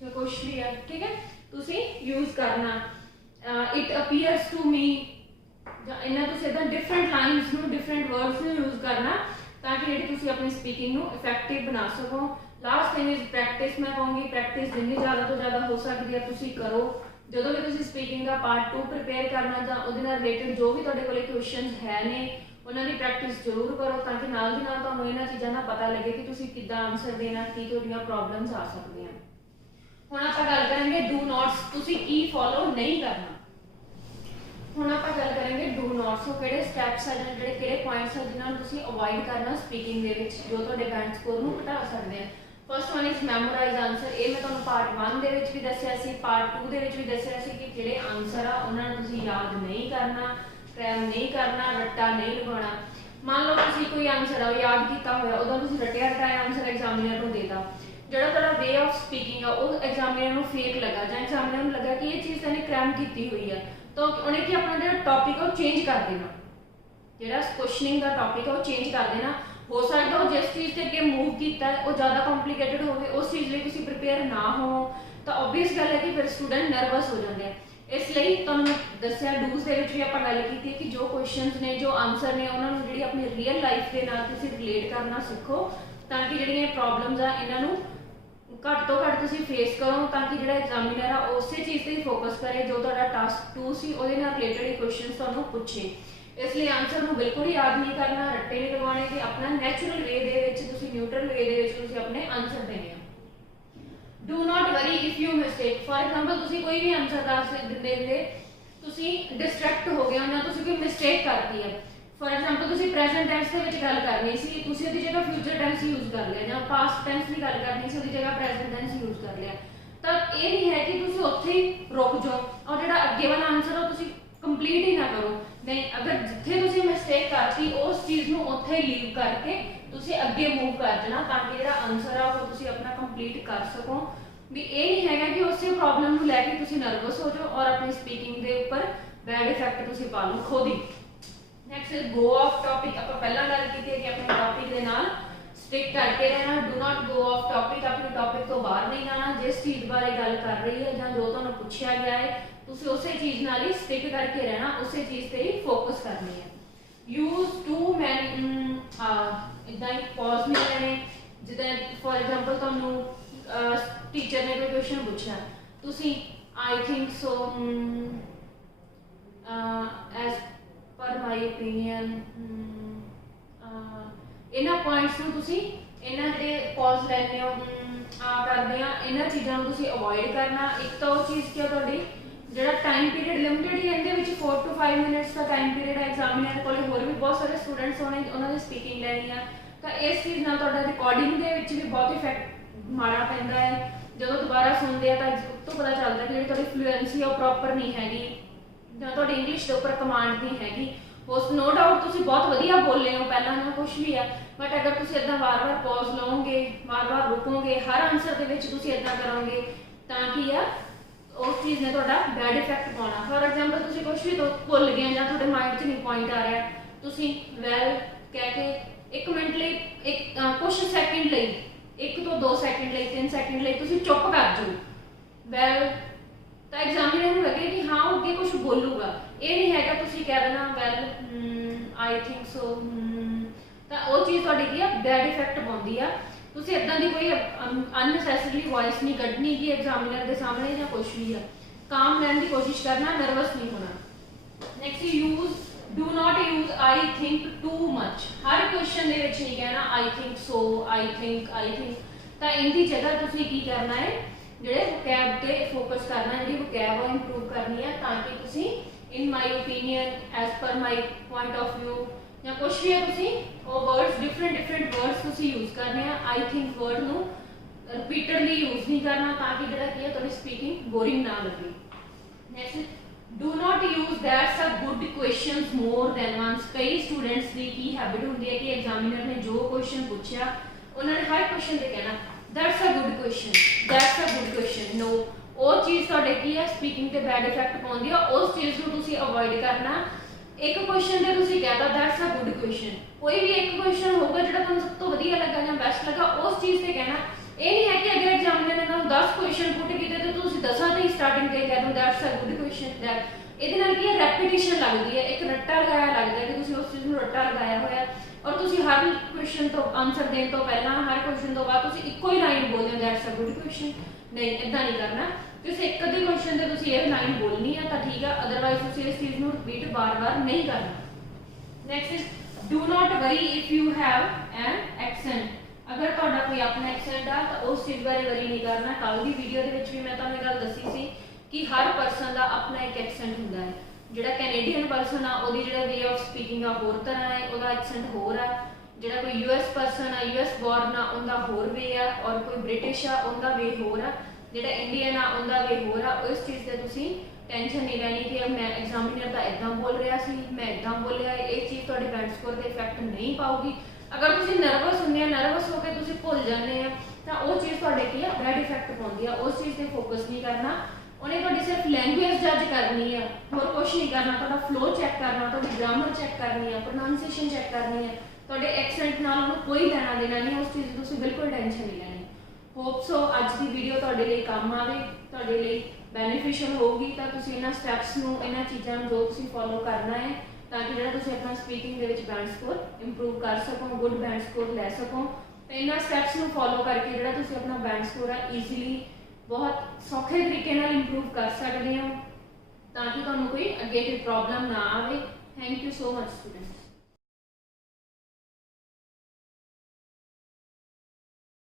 ਜੋ ਕੁਛ ਵੀ ਹੈ, ਠੀਕ ਹੈ, ਤੁਸੀਂ ਯੂਜ਼ ਕਰਨਾ। ਇਟ ਅਪੀਅਰਸ ਟੂ ਮੀ ਜਾਂ ਇਹਨਾਂ ਤੁਸੀਂ ਇਦਾਂ ਡਿਫਰੈਂਟ ਲਾਈਨਸ ਨੂੰ ਡਿਫਰੈਂਟ ਵਰਡਸ ਨੂੰ ਯੂਜ਼ ਕਰਨਾ ਤਾਂ ਕਿ ਜਿਹੜੀ ਤੁਸੀਂ ਆਪਣੀ ਸਪੀਕਿੰਗ ਨੂੰ ਇਫੈਕਟਿਵ ਬਣਾ ਸਕੋ। Last thing is practice. ਮੈਂ ਕਹੂੰਗੀ ਪ੍ਰੈਕਟਿਸ ਜਿੰਨੀ ਜ਼ਿਆਦਾ ਤੋਂ ਜ਼ਿਆਦਾ ਹੋ ਸਕਦੀ ਹੈ ਤੁਸੀਂ ਕਰੋ। ਜਦੋਂ ਵੀ ਤੁਸੀਂ ਸਪੀਕਿੰਗ ਦਾ ਪਾਰਟ 2 ਪ੍ਰਿਪੇਅਰ ਕਰਨਾ ਜਾਂ ਉਹਦੇ ਨਾਲ ਰਿਲੇਟਡ ਜੋ ਵੀ ਤੁਹਾਡੇ ਕੋਲੇ ਕੁਐਸਚਨਸ ਹੈ ਨੇ ਉਹਨਾਂ ਦੀ ਪ੍ਰੈਕਟਿਸ ਜ਼ਰੂਰ ਕਰੋ ਤਾਂ ਕਿ ਨਾਲ ਦੀ ਨਾਲ ਤੁਹਾਨੂੰ ਇਹਨਾਂ ਚੀਜ਼ਾਂ ਦਾ ਪਤਾ ਲੱਗੇ ਕਿ ਤੁਸੀਂ ਕਿੱਦਾਂ ਆਨਸਰ ਦੇਣਾ, ਕੀ ਤੁਹਾਡੀਆਂ ਪ੍ਰੋਬਲਮਸ ਆ ਸਕਦੀਆਂ। ਹੁਣ ਆਪਾਂ ਗੱਲ ਕਰਾਂਗੇ ਡੂ ਨੋਟਸ। ਤੁਸੀਂ ਕੀ ਫੋਲੋ ਨਹੀਂ ਕਰਨਾ। ਹੁਣ ਆਪਾਂ ਗੱਲ ਕਰਾਂਗੇ ਡੂ ਨੋਟਸ। ਉਹ ਕਿਹੜੇ ਸਟੈਪਸ ਆ ਜਾਂ ਜਿਹੜੇ ਕਿਹੜੇ ਪੁਆਇੰਟਸ ਆ ਜਿਨ੍ਹਾਂ ਨੂੰ ਤੁਸੀਂ ਅਵੋਇਡ ਕਰਨਾ ਸਪੀਕਿੰਗ ਦੇ ਵਿੱਚ ਜੋ ਤੁਹਾਡੇ ਬੈਂਡ ਸਕੋਰ ਨੂੰ ਘਟਾ ਸਕਦੇ ਆ। First one is memorise answer. ਇਹ ਮੈਂ ਤੁਹਾਨੂੰ ਪਾਰਟ 1 ਦੇ ਵਿੱਚ ਵੀ ਦੱਸਿਆ ਸੀ, ਪਾਰਟ 2 ਦੇ ਵਿੱਚ ਵੀ ਦੱਸਿਆ ਸੀ ਕਿ ਜਿਹੜੇ ਆਨਸਰ ਆ ਉਹਨਾਂ ਨੂੰ ਤੁਸੀਂ ਯਾਦ ਨਹੀਂ ਕਰਨਾ, ਕ੍ਰੈਮ ਨਹੀਂ ਕਰਨਾ, ਰੱਟਾ ਨਹੀਂ ਲਗਾਉਣਾ। ਮੰਨ ਲਓ ਤੁਸੀਂ ਕੋਈ ਆਨਸਰ ਆ ਯਾਦ ਕੀਤਾ ਹੋਇਆ, ਉਹਦਾ ਤੁਸੀਂ ਰੱਟਿਆ ਰਟਾਇਆ ਆਨਸਰ ਐਗਜ਼ਾਮੀਨਰ ਨੂੰ ਦੇਤਾ, ਜਿਹੜਾ ਤੁਹਾਡਾ ਵੇ ਆਫ ਸਪੀਕਿੰਗ ਆ ਉਹ ਐਗਜ਼ਾਮੀਨਰ ਨੂੰ ਫੇਕ ਲੱਗਾ ਜਾਂ ਐਗਜ਼ਾਮੀਨਰ ਨੂੰ ਲੱਗਾ ਕਿ ਇਹ ਚੀਜ਼ ਇਹਨੇ ਕ੍ਰੈਮ ਕੀਤੀ ਹੋਈ ਆ ਤਾਂ ਉਹਨੇ ਕੀ ਆਪਣਾ ਜਿਹੜਾ ਟੌਪਿਕ ਆ ਉਹ ਚੇਂਜ ਕਰ ਦੇਣਾ, ਜਿਹੜਾ ਕੁਐਸਚਨਿੰਗ ਦਾ ਟੌਪਿਕ ਆ ਉਹ ਚੇਂਜ ਕਰ ਦੇਣਾ। ਹੋ ਸਕਦਾ ਉਹ ਜਿਸ ਚੀਜ਼ ਤੇ ਅੱਗੇ ਮੂਵ ਕੀਤਾ ਉਹ ਜ਼ਿਆਦਾ ਕੰਪਲਿਕੇਟਡ ਹੋਵੇ, ਉਸ ਚੀਜ਼ ਲਈ ਤੁਸੀਂ ਪ੍ਰਿਪੇਅਰ ਨਾ ਹੋ ਤਾਂ ਓਬਵੀਅਸ ਗੱਲ ਹੈ ਕਿ ਫਿਰ ਸਟੂਡੈਂਟ ਨਰਵਸ ਹੋ ਜਾਂਦੇ ਆ। ਇਸ ਲਈ ਤੁਹਾਨੂੰ ਦੱਸਿਆ ਡੂਜ਼ ਦੇ ਵਿੱਚ ਵੀ ਆਪਾਂ ਗੱਲ ਕੀਤੀ ਕਿ ਜੋ ਕੁਐਸਚਨਸ ਨੇ ਜੋ ਆਨਸਰ ਨੇ ਉਹਨਾਂ ਨੂੰ ਜਿਹੜੀ ਆਪਣੀ ਰੀਅਲ ਲਾਈਫ ਦੇ ਨਾਲ ਤੁਸੀਂ ਰਿਲੇਟ ਕਰਨਾ ਸਿੱਖੋ ਤਾਂ ਕਿ ਜਿਹੜੀਆਂ ਪ੍ਰੋਬਲਮਸ ਆ ਇਹਨਾਂ ਨੂੰ ਘੱਟ ਤੋਂ ਘੱਟ ਤੁਸੀਂ ਫੇਸ ਕਰੋ ਤਾਂ ਕਿ ਜਿਹੜਾ ਐਗਜ਼ਾਮੀਨਰ ਆ ਉਸੇ ਚੀਜ਼ ਤੇ ਹੀ ਫੋਕਸ ਕਰੇ ਜੋ ਤੁਹਾਡਾ ਟਾਸਕ 2 ਸੀ ਉਹਦੇ ਨਾਲ ਰਿਲੇਟਡ ਹੀ ਕੁਐਸਚਨਸ ਤੁਹਾਨੂੰ ਪੁੱਛੇ। ਇਸ ਲਈ ਆਨਸਰ ਨੂੰ ਬਿਲਕੁਲ ਹੀ ਯਾਦ ਨਹੀਂ ਕਰਨਾ, ਰੱਟੇ ਨਹੀਂ ਲਗਾਉਣੇ ਕਿ ਆਪਣਾ ਨੈਚੁਰਲ ਵੇ ਦੇ ਵਿੱਚ ਤੁਸੀਂ ਨਿਊਟਰਲ ਵੇ ਦੇ ਵਿੱਚ ਤੁਸੀਂ ਆਪਣੇ ਆਨਸਰ ਦੇਣੇ ਆ। Do not worry if you mistake. For example ਤੁਸੀਂ ਕੋਈ ਵੀ ਆਨਸਰ ਦੱਸ ਦਿੰਦੇ ਤੁਸੀਂ ਡਿਸਟਰੈਕਟ ਹੋ ਗਏ ਹੋ ਜਾਂ ਤੁਸੀਂ ਕੋਈ ਮਿਸਟੇਕ ਕਰਤੀ ਹੈ। ਫॉर एग्जांपल ਤੁਸੀਂ ਪ੍ਰੈਜ਼ੈਂਟ ਟੈਂਸ ਦੇ ਵਿੱਚ ਗੱਲ ਕਰਨੀ ਸੀ, ਤੁਸੀਂ ਉਹਦੀ ਜਗ੍ਹਾ ਫਿਊਚਰ ਟੈਂਸ ਯੂਜ਼ ਕਰ ਲਿਆ, ਜਾਂ ਪਾਸਟ ਟੈਂਸ ਦੀ ਗੱਲ ਕਰਨੀ ਸੀ, ਉਹਦੀ ਜਗ੍ਹਾ ਪ੍ਰੈਜ਼ੈਂਟ ਟੈਂਸ ਯੂਜ਼ ਕਰ ਲਿਆ। ਤਾਂ ਇਹ ਨਹੀਂ ਹੈ ਕਿ ਤੁਸੀਂ ਉੱਥੇ ਹੀ ਰੁਕ ਜਾਓ ਔਰ ਜਿਹੜਾ ਅੱਗੇ ਵਾਲਾ ਆਨਸਰ ਉਹ ਤੁਸੀਂ ਕੰਪਲੀਟ ਹੀ ਨਾ ਕਰੋ। ਨਹੀਂ, ਅਗਰ ਜਿੱਥੇ ਤੁਸੀਂ ਮਿਸਟੇਕ ਕਰਤੀ ਉਸ ਚੀਜ਼ ਨੂੰ ਉੱਥੇ ਹੀ ਲੀਵ ਕਰਕੇ ਤੁਸੀਂ ਅੱਗੇ ਮੂਵ ਕਰ ਜਾਣਾ, ਤਾਂ ਕਿ ਜਿਹੜਾ ਆਨਸਰ ਆ ਉਹ ਤੁਸੀਂ ਆਪਣਾ ਕੰਪਲੀਟ ਕਰ ਸਕੋ। ਵੀ ਇਹ ਨਹੀਂ ਹੈਗਾ ਕਿ ਉਸੇ ਪ੍ਰੋਬਲਮ ਨੂੰ ਲੈ ਕੇ ਤੁਸੀਂ ਨਰਵਸ ਹੋ ਜਾਓ ਔਰ ਆਪਣੀ ਸਪੀਕਿੰਗ ਦੇ ਉੱਪਰ ਬੈਡ ਇਫੈਕਟ ਤੁਸੀਂ ਪਾ ਲਓ ਖੁਦ ਹੀ। Next go off topic. ਆਪਾਂ ਪਹਿਲਾਂ ਗੱਲ ਕੀਤੀ ਹੈ ਕਿ ਆਪਣੇ ਟੌਪਿਕ ਦੇ ਨਾਲ ਸਟਿਕ ਕਰਕੇ ਰਹਿਣਾ, do not go off topic, ਆਪਣੇ ਟੌਪਿਕ ਤੋਂ ਬਾਹਰ ਨਹੀਂ ਜਾਣਾ। ਜਿਸ ਚੀਜ਼ ਬਾਰੇ ਗੱਲ ਕਰ ਰਹੀ ਹੈ ਜਾਂ ਜੋ ਤੁਹਾਨੂੰ ਪੁੱਛਿਆ ਗਿਆ ਹੈ ਤੁਸੀਂ ਉਸੇ ਚੀਜ਼ ਨਾਲ ਹੀ ਸਟਿਕ ਕਰਕੇ ਰਹਿਣਾ, ਉਸੇ ਚੀਜ਼ ਤੇ ਹੀ ਫੋਕਸ ਕਰਨੀ ਹੈ। ਯੂਜ਼ ਟੂ ਮੈਨੀ ਇਦਾਂ ਹੀ ਪੌਜ਼ ਨਹੀਂ ਲੈਣੇ। ਜਿੱਦਾਂ ਫॉर एग्जांपल ਤੁਹਾਨੂੰ ਟੀਚਰ ਨੇ ਕੋਈ ਕੁਐਸਚਨ ਪੁੱਛਿਆ, ਤੁਸੀਂ ਆਈ ਥਿੰਕ ਸੋ, ਐਸ ਪਰ ਮਾਈ ਓਪੀਨੀਅਨ, ਇਹਨਾਂ ਪੁਆਇੰਟਸ ਨੂੰ ਤੁਸੀਂ ਇਹਨਾਂ ਦੇ ਪੌਜ਼ ਲੈਣੇ ਹੋ, ਕਰਦੇ ਆ, ਇਹਨਾਂ ਚੀਜ਼ਾਂ ਨੂੰ ਤੁਸੀਂ ਅਵੋਇਡ ਕਰਨਾ। ਇੱਕ ਤਾਂ ਉਹ ਚੀਜ਼ ਕਿ ਤੁਹਾਡੀ ਜਿਹੜਾ ਟਾਈਮ ਪੀਰੀਅਡ ਲਿਮਿਟਡ ਹੀ ਇਹਦੇ ਵਿੱਚ 4 to 5 minutes the time period ਹੈ। ਐਗਜ਼ਾਮੀਨਰ ਕੋਲ ਹੋਰ ਵੀ ਬਹੁਤ ਸਾਰੇ ਸਟੂਡੈਂਟਸ ਹੋਣੇ, ਉਹਨਾਂ ਦੀ ਸਪੀਕਿੰਗ ਲੈਣੀ ਆ, ਤਾਂ ਇਸ ਚੀਜ਼ ਨਾਲ ਤੁਹਾਡਾ ਰਿਕਾਰਡਿੰਗ ਦੇ ਵਿੱਚ ਵੀ ਬਹੁਤ ਇਫੈਕਟ ਮਾੜਾ ਪੈਂਦਾ ਹੈ। ਜਦੋਂ ਦੁਬਾਰਾ ਸੁਣਦੇ ਆ ਤਾਂ ਉਸ ਤੋਂ ਪਤਾ ਚੱਲਦਾ ਕਿ ਜਿਹੜੀ ਤੁਹਾਡੀ ਫਲੂਐਂਸੀ ਉਹ ਪ੍ਰੋਪਰ ਨਹੀਂ ਹੈਗੀ ਜਾਂ ਤੁਹਾਡੀ ਇੰਗਲਿਸ਼ ਦੇ ਉੱਪਰ ਕਮਾਂਡ ਨਹੀਂ ਹੈਗੀ। ਉਸ ਨੋ ਡਾਊਟ ਤੁਸੀਂ ਬਹੁਤ ਵਧੀਆ ਬੋਲੇ ਹੋ ਪਹਿਲਾਂ ਨਾ ਕੁਝ ਵੀ ਆ, ਬਟ ਅਗਰ ਤੁਸੀਂ ਇਦਾਂ ਵਾਰ-ਵਾਰ ਪੌਜ਼ ਲਓਗੇ, ਵਾਰ-ਵਾਰ ਰੁਕੋਗੇ, ਹਰ ਆਨਸਰ ਦੇ ਵਿੱਚ ਤੁਸੀਂ ਇਦਾਂ ਕਰੋਗੇ ਤਾਂ ਕੀ ਆ ਉਸ ਚੀਜ਼ ਨੇ ਤੁਹਾਡਾ ਬੈਡ ਇਫੈਕਟ ਪਾਉਣਾ। ਫॉर एग्जांपल ਤੁਸੀਂ ਕੁਝ ਵੀ ਭੁੱਲ ਗਏ ਜਾਂ ਤੁਹਾਡੇ ਮਾਈਂਡ 'ਚ ਨਹੀਂ ਪੁਆਇੰਟ ਆ ਰਿਹਾ, ਤੁਸੀਂ ਵੈਲ ਕਹਿ ਕੇ 1 ਮਿੰਟ ਲਈ ਕੁਝ ਸੈਕਿੰਡ ਲਈ 1 ਤੋਂ 2 ਸੈਕਿੰਡ ਲਈ 3 ਸੈਕਿੰਡ ਲਈ ਤੁਸੀਂ ਚੁੱਪ ਕਰ ਜਾਓ ਵੈਲ, ਤਾਂ ਐਗਜ਼ਾਮੀਨਰ ਨੂੰ ਲੱਗੇ ਕਿ ਹਾਂ ਉਹ ਅੱਗੇ ਕੁਝ ਬੋਲੂਗਾ। ਇਹ ਨਹੀਂ ਹੈਗਾ ਤੁਸੀਂ ਕਹਿ ਦੇਣਾ ਵੈਲ ਆਈ ਥਿੰਕ ਸੋ, ਤਾਂ ਉਹ ਚੀਜ਼ ਤੁਹਾਡੀ ਕੀ ਆ ਬੈਡ ਇਫੈਕਟ ਪਾਉਂਦੀ ਆ। ਤੁਸੀਂ ਇਦਾਂ ਦੀ ਕੋਈ ਅਨਨੈਸੈਸਰੀ ਵੌਇਸ ਨਹੀਂ ਕੱਢਣੀ ਕਿ ਐਗਜ਼ਾਮੀਨਰ ਦੇ ਸਾਹਮਣੇ ਜਾਂ ਕੁਝ ਵੀ ਆ। ਕਾਮ ਰਹਿਣ ਦੀ ਕੋਸ਼ਿਸ਼ ਕਰਨਾ, ਨਰਵਸ ਨਹੀਂ ਹੋਣਾ। Next use do not use I think too much. ਹਰ ਕੁਐਸਚਨ ਦੇ ਵਿੱਚ ਨਹੀਂ ਕਹਿਣਾ ਆਈ ਥਿੰਕ ਸੋ, ਆਈ ਥਿੰਕ, ਤਾਂ ਇਹਦੀ ਜਗ੍ਹਾ ਤੁਸੀਂ ਕੀ ਕਰਨਾ ਹੈ, ਜਿਹੜੇ ਵੋਕੈਬ ਤੇ ਫੋਕਸ ਕਰਨਾ, ਜਿਹੜੀ ਵੋਕੈਬ ਉਹ ਇੰਪਰੂਵ ਕਰਨੀ ਹੈ, ਤਾਂ ਕਿ ਤੁਸੀਂ ਇਨ ਮਾਈ opinion, as per my point of view ਜਾਂ ਕੁਝ ਵੀ ਹੈ ਤੁਸੀਂ ਉਹ ਵਰਡਸ ਡਿਫਰੈਂਟ ਵਰਡਸ ਤੁਸੀਂ ਯੂਜ਼ ਕਰਨੇ ਆ। ਆਈ ਥਿੰਕ ਵਰਡ ਨੂੰ ਰਿਪੀਟਡਲੀ ਯੂਜ਼ ਨਹੀਂ ਕਰਨਾ, ਤਾਂ ਕਿ ਜਿਹੜਾ ਕੀ ਹੈ ਤੁਹਾਡੀ ਸਪੀਕਿੰਗ ਬੋਰਿੰਗ ਨਾ ਲੱਗੇ। Next do not use that's a good questions more than ones. ਕਈ ਸਟੂਡੈਂਟਸ ਦੀ ਕੀ ਹੈਬਿਟ ਹੁੰਦੀ ਹੈ ਕਿ ਐਗਜ਼ਾਮੀਨਰ ਨੇ ਜੋ ਕੁਐਸਚਨ ਪੁੱਛਿਆ ਉਹਨਾਂ ਨੇ ਹਰ ਕੁਐਸਚਨ ਤੇ ਕਹਿਣਾ that's a good question, that's a good question. No, ਉਹ ਚੀਜ਼ ਤੁਹਾਡੇ ਕੀ ਹੈ ਸਪੀਕਿੰਗ ਤੇ ਬੈਡ ਇਫੈਕਟ ਪਾਉਂਦੀ ਆ। ਉਸ ਚੀਜ਼ ਨੂੰ ਤੁਸੀਂ ਅਵੋਇਡ ਕਰਨਾ। ਇੱਕ ਕੁਐਸਚਨ ਤੇ ਤੁਸੀਂ ਕਹਿਤਾ ਦੈਟਸ ਅ ਗੁੱਡ ਕੁਐਸਚਨ, ਕੋਈ ਵੀ ਇੱਕ ਕੁਐਸਚਨ ਹੋਊਗਾ ਜਿਹੜਾ ਤੁਹਾਨੂੰ ਸਭ ਤੋਂ ਵਧੀਆ ਲੱਗਾ ਜਾਂ ਬੈਸਟ ਲੱਗਾ ਉਸ ਚੀਜ਼ ਤੇ ਕਹਿਣਾ। ਇਹ ਨਹੀਂ ਹੈ ਕਿ ਅਗਰ ਐਗਜ਼ਾਮੀਨਰ ਨੇ ਤੁਹਾਨੂੰ 10 ਕੁਐਸਚਨ ਪੁੱਟ ਕੀਤੇ ਤੇ ਤੁਸੀਂ 10ਾਂ ਤੇ ਹੀ ਸਟਾਰਟਿੰਗ ਤੇ ਕਹਿ ਦੋ ਦੈਟਸ ਅ ਗੁੱਡ ਕੁਐਸਚਨ। ਇਹਦੇ ਨਾਲ ਕੀ ਹੈ ਰੈਪੀਟੀਸ਼ਨ ਲੱਗਦੀ ਹੈ, ਇੱਕ ਰੱਟਾ ਲਗਾਇਆ ਲੱਗਦਾ ਕਿ ਤੁਸੀਂ ਉਸ ਚੀਜ਼ ਨੂੰ ਰੱਟਾ ਲਗਾਇਆ ਹੋਇਆ ਔਰ ਤੁਸੀਂ ਹਰ ਕੁਐਸਚਨ ਤੋਂ ਆਨਸਰ ਦੇਣ ਤੋਂ ਪਹਿਲਾਂ, ਹਰ ਕੁਐਸਚਨ ਤੋਂ ਬਾਅਦ ਤੁਸੀਂ ਇੱਕੋ ਹੀ ਲਾਈਨ ਬੋਲਦੇ ਹੋ ਦੈਟਸ ਅ ਗੁੱਡ ਕੁਐਸਚਨ। ਨਹੀਂ, ਇਦਾਂ ਨਹੀਂ ਕਰਨਾ। ਤੁਸੀਂ ਇੱਕ ਅੱਧੇ ਕੁਐਸਚਨ ਤੇ ਤੁਸੀਂ ਇਹ ਲਾਈਨ ਬੋਲਣੀ ਆ ਤਾਂ ਠੀਕ ਆ, ਅਦਰਵਾਈਜ਼ ਤੁਸੀਂ ਇਸ ਚੀਜ਼ ਨੂੰ ਰਿਪੀਟ ਬਾਰ-ਬਾਰ ਨਹੀਂ ਕਰਨਾ। Next do not worry if you have an accent. ਅਗਰ ਤੁਹਾਡਾ ਕੋਈ ਆਪਣਾ ਐਕਸੈਂਟ ਆ ਤਾਂ ਉਸ ਚੀਜ਼ ਬਾਰੇ ਵਰੀ ਨਹੀਂ ਕਰਨਾ। ਕੱਲ ਦੀ ਵੀਡੀਓ ਦੇ ਵਿੱਚ ਵੀ ਮੈਂ ਤੁਹਾਨੂੰ ਇਹ ਗੱਲ ਦੱਸੀ ਸੀ ਕਿ ਹਰ ਪਰਸਨ ਦਾ ਆਪਣਾ ਇੱਕ ਐਕਸੈਂਟ ਹੁੰਦਾ ਹੈ। ਜਿਹੜਾ ਕੈਨੇਡੀਅਨ ਪਰਸਨ ਆ ਉਹਦੀ ਜਿਹੜਾ ਵੇ ਆਫ ਸਪੀਕਿੰਗ ਆ ਹੋਰ ਤਰ੍ਹਾਂ ਹੈ, ਉਹਦਾ ਐਕਸੈਂਟ ਹੋਰ ਆ। ਜਿਹੜਾ ਕੋਈ ਯੂਐਸ ਪਰਸਨ ਆ, ਯੂਐਸ ਬੋਰਨ ਆ, ਉਹਦਾ ਹੋਰ ਵੇ ਆ, ਔਰ ਕੋਈ ਬ੍ਰਿਟਿਸ਼ ਆ ਉਹਦਾ ਵੇ ਹੋਰ ਆ, ਜਿਹੜਾ ਇੰਡੀਅਨ ਆ ਉਹਦਾ ਵੇ ਹੋਰ ਆ। ਉਸ ਚੀਜ਼ ਤੇ ਤੁਸੀਂ ਟੈਨਸ਼ਨ ਨਹੀਂ ਲੈਣੀ ਕਿ ਮੈਂ ਐਗਜ਼ਾਮੀਨਰ ਤਾਂ ਇਦਾਂ ਬੋਲ ਰਿਹਾ ਸੀ, ਮੈਂ ਇਦਾਂ ਬੋਲਿਆ। ਇਹ ਚੀਜ਼ ਤੁਹਾਡੇ ਬੈਂਡ ਸਕੋਰ ਤੇ ਇਫੈਕਟ ਨਹੀਂ ਪਾਊਗੀ। ਅਗਰ ਤੁਸੀਂ ਨਰਵਸ ਹੁੰਦੇ ਆ, ਨਰਵਸ ਹੋ ਕੇ ਤੁਸੀਂ ਭੁੱਲ ਜਾਂਦੇ ਆ ਤਾਂ ਉਹ ਚੀਜ਼ ਤੁਹਾਡੇ ਕੀ ਆ ਬੈਡ ਇਫੈਕਟ ਪਾਉਂਦੀ ਆ। ਉਸ ਚੀਜ਼ ਤੇ ਫੋਕਸ ਨਹੀਂ ਕਰਨਾ। ਉਹਨੇ ਤੁਹਾਡੀ ਸਿਰਫ ਲੈਂਗੁਏਜ ਜੱਜ ਕਰਨੀ ਆ, ਹੋਰ ਕੁਝ ਨਹੀਂ ਕਰਨਾ। ਤੁਹਾਡਾ ਫਲੋ ਚੈੱਕ ਕਰਨਾ, ਤੁਹਾਡੀ ਗ੍ਰਾਮਰ ਚੈੱਕ ਕਰਨੀ ਆ, ਪ੍ਰੋਨਾਂਸੀਏਸ਼ਨ ਚੈੱਕ ਕਰਨੀ ਆ। ਤੁਹਾਡੇ ਐਕਸੈਂਟ ਨਾਲ ਉਹਨੂੰ ਕੋਈ ਲੈਣਾ ਦੇਣਾ ਨਹੀਂ। ਉਸ ਚੀਜ਼ ਦੀ ਤੁਸੀਂ ਬਿਲਕੁਲ ਟੈਨਸ਼ਨ ਨਹੀਂ ਲੈਣੀ। ਹੋਪ ਸੋ ਅੱਜ ਦੀ ਵੀਡੀਓ ਤੁਹਾਡੇ ਲਈ ਕੰਮ ਆਵੇ, ਤੁਹਾਡੇ ਲਈ ਬੈਨੀਫੀਸ਼ੀਅਲ ਹੋਊਗੀ। ਤਾਂ ਤੁਸੀਂ ਇਹਨਾਂ ਸਟੈਪਸ ਨੂੰ, ਇਹਨਾਂ ਚੀਜ਼ਾਂ ਨੂੰ ਜੋ ਤੁਸੀਂ ਫੋਲੋ ਕਰਨਾ ਹੈ ਤਾਂ ਕਿ ਜਿਹੜਾ ਤੁਸੀਂ ਆਪਣਾ ਸਪੀਕਿੰਗ ਦੇ ਵਿੱਚ ਬੈਂਡ ਸਕੋਰ ਇੰਪਰੂਵ ਕਰ ਸਕੋ, ਗੁੱਡ ਬੈਂਡ ਸਕੋਰ ਲੈ ਸਕੋ। ਤਾਂ ਇਹਨਾਂ ਸਟੈਪਸ ਨੂੰ ਫੋਲੋ ਕਰਕੇ ਜਿਹੜਾ ਤੁਸੀਂ ਆਪਣਾ ਬੈਂਡ ਸਕੋਰ ਆ ਈਜ਼ੀਲੀ ਬਹੁਤ ਸੌਖੇ ਤਰੀਕੇ ਨਾਲ ਇੰਪਰੂਵ ਕਰ ਸਕਦੇ ਹੋ ਤਾਂ ਕਿ ਤੁਹਾਨੂੰ ਕੋਈ ਅੱਗੇ ਕੋਈ ਪ੍ਰੋਬਲਮ ਨਾ ਆਵੇ। Thank you so much students.